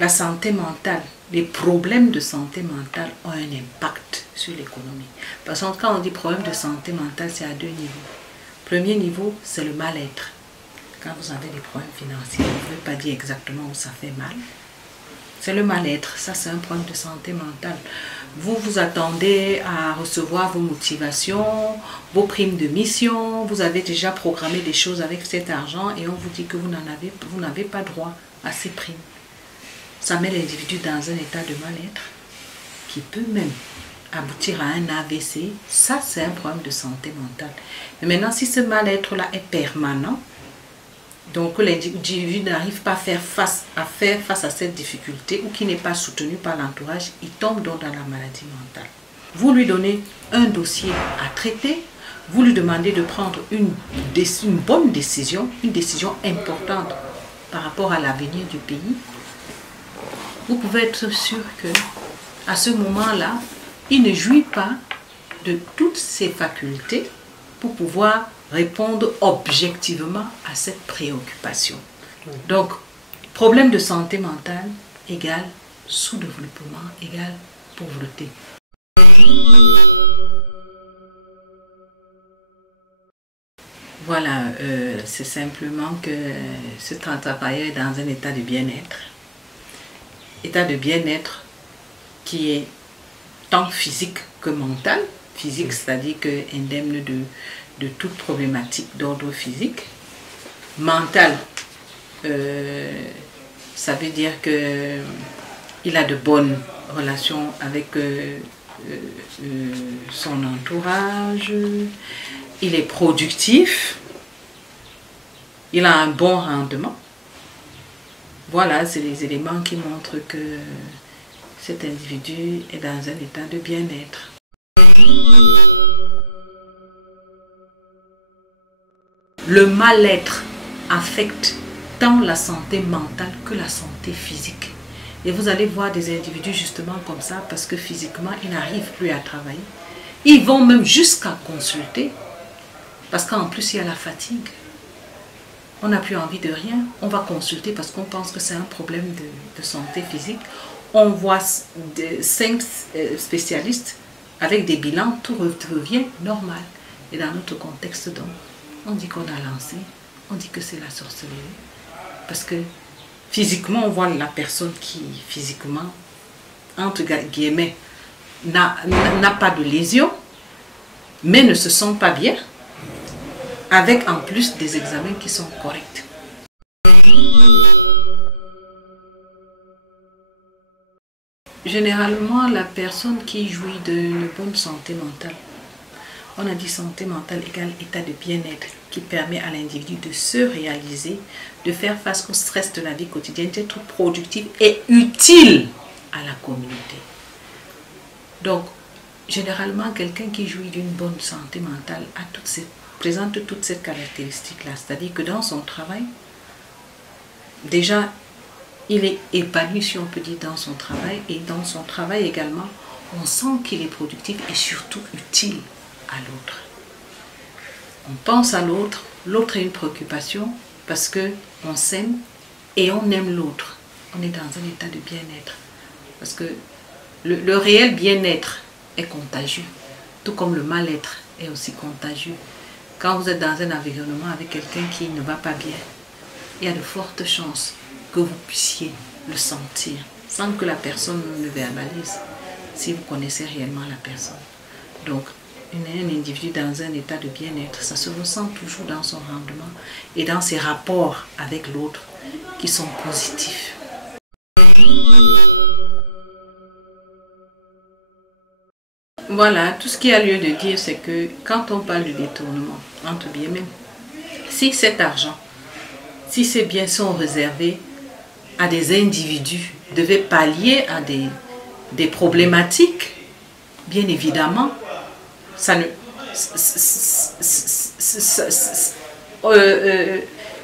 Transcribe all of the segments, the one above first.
la santé mentale, les problèmes de santé mentale ont un impact sur l'économie. Parce que quand on dit problème de santé mentale, c'est à deux niveaux. Premier niveau, c'est le mal-être. Quand vous avez des problèmes financiers, on ne veut pas dire exactement où ça fait mal. C'est le mal-être, ça c'est un problème de santé mentale. Vous vous attendez à recevoir vos motivations, vos primes de mission, vous avez déjà programmé des choses avec cet argent et on vous dit que vous n'avez pas droit à ces primes. Ça met l'individu dans un état de mal-être qui peut même aboutir à un AVC. Ça c'est un problème de santé mentale. Mais maintenant si ce mal-être-là est permanent, donc l'individu n'arrive pas à faire face à cette difficulté ou qui n'est pas soutenu par l'entourage, il tombe donc dans la maladie mentale. Vous lui donnez un dossier à traiter, vous lui demandez de prendre une bonne décision, une décision importante par rapport à l'avenir du pays. Vous pouvez être sûr que à ce moment-là, il ne jouit pas de toutes ses facultés pour pouvoir répondre objectivement à cette préoccupation. Donc, problème de santé mentale égale sous-développement égale pauvreté. Voilà, c'est simplement que ce travailleur est dans un état de bien-être. État de bien-être qui est tant physique que mental. Physique, c'est-à-dire que indemne de toute problématique d'ordre physique. Mental, ça veut dire qu'il a de bonnes relations avec son entourage, il est productif, il a un bon rendement. Voilà, c'est les éléments qui montrent que cet individu est dans un état de bien-être. Le mal-être affecte tant la santé mentale que la santé physique. Et vous allez voir des individus justement comme ça parce que physiquement, ils n'arrivent plus à travailler. Ils vont même jusqu'à consulter parce qu'en plus, il y a la fatigue. On n'a plus envie de rien. On va consulter parce qu'on pense que c'est un problème de santé physique. On voit 5 spécialistes avec des bilans, tout revient normal. Et dans notre contexte donc, on dit qu'on a lancé, on dit que c'est la sorcellerie. Parce que physiquement, on voit la personne qui, physiquement, entre guillemets, n'a pas de lésion, mais ne se sent pas bien, avec en plus des examens qui sont corrects. Généralement, la personne qui jouit d'une bonne santé mentale, on a dit santé mentale égale état de bien-être qui permet à l'individu de se réaliser, de faire face au stress de la vie quotidienne, d'être productif et utile à la communauté. Donc, généralement, quelqu'un qui jouit d'une bonne santé mentale présente toutes ces caractéristiques-là. C'est-à-dire que dans son travail, déjà, il est épanoui, si on peut dire, dans son travail. Et dans son travail également, on sent qu'il est productif et surtout utile à l'autre. On pense à l'autre, l'autre est une préoccupation parce qu'on s'aime et on aime l'autre. On est dans un état de bien-être. Parce que le réel bien-être est contagieux, tout comme le mal-être est aussi contagieux. Quand vous êtes dans un environnement avec quelqu'un qui ne va pas bien, il y a de fortes chances que vous puissiez le sentir sans que la personne ne le verbalise, si vous connaissez réellement la personne. Donc, un individu dans un état de bien-être, ça se ressent toujours dans son rendement et dans ses rapports avec l'autre qui sont positifs. Voilà, tout ce qui a lieu de dire, c'est que quand on parle de détournement, entre bien même, si cet argent, si ces biens sont réservés à des individus, devaient pallier à des problématiques, bien évidemment, ça ne,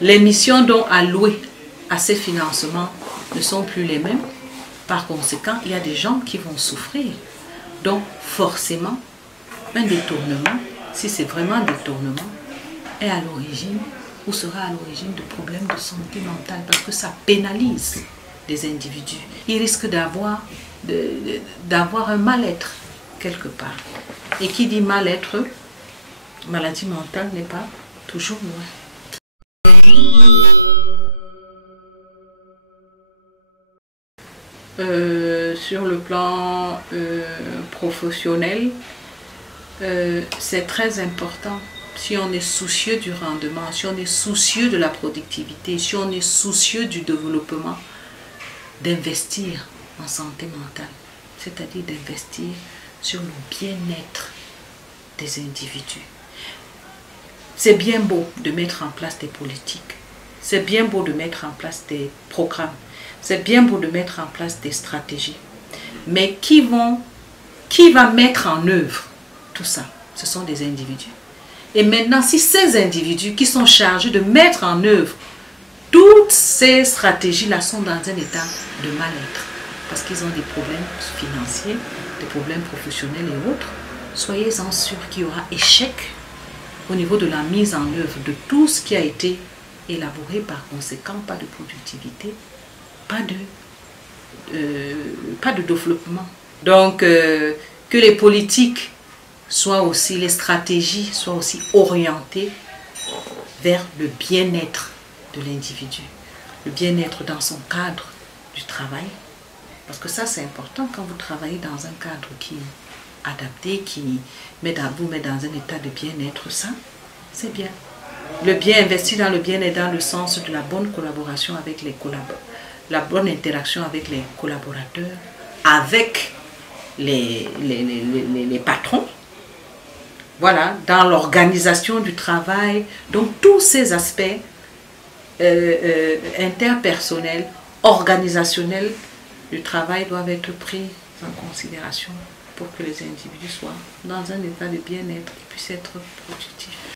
les missions dont allouées à ces financements ne sont plus les mêmes. Par conséquent, il y a des gens qui vont souffrir. Donc, forcément, un détournement, si c'est vraiment un détournement, est à l'origine ou sera à l'origine de problèmes de santé mentale parce que ça pénalise des individus. Ils risquent d'avoir un mal-être quelque part. Et qui dit mal-être, maladie mentale n'est pas toujours loin. Sur le plan professionnel, c'est très important. Si on est soucieux du rendement, si on est soucieux de la productivité, si on est soucieux du développement, d'investir en santé mentale, c'est-à-dire d'investir sur le bien-être des individus. C'est bien beau de mettre en place des politiques, c'est bien beau de mettre en place des programmes, c'est bien beau de mettre en place des stratégies, mais qui va mettre en œuvre tout ça? Ce sont des individus. Et maintenant, si ces individus qui sont chargés de mettre en œuvre toutes ces stratégies-là sont dans un état de mal-être, parce qu'ils ont des problèmes financiers, des problèmes professionnels et autres, soyez-en sûrs qu'il y aura échec au niveau de la mise en œuvre de tout ce qui a été élaboré. Par conséquent, pas de productivité, pas de développement. Donc, que les politiques soient aussi, les stratégies soient aussi orientées vers le bien-être de l'individu, le bien-être dans son cadre du travail, parce que ça c'est important quand vous travaillez dans un cadre qui est adapté, qui vous met dans un état de bien-être sain, c'est bien. Le bien investi dans le bien-être dans le sens de la bonne collaboration avec les la bonne interaction avec les collaborateurs, avec les patrons, voilà, dans l'organisation du travail. Donc tous ces aspects interpersonnels, organisationnels du travail doivent être pris en considération pour que les individus soient dans un état de bien-être et puissent être productifs.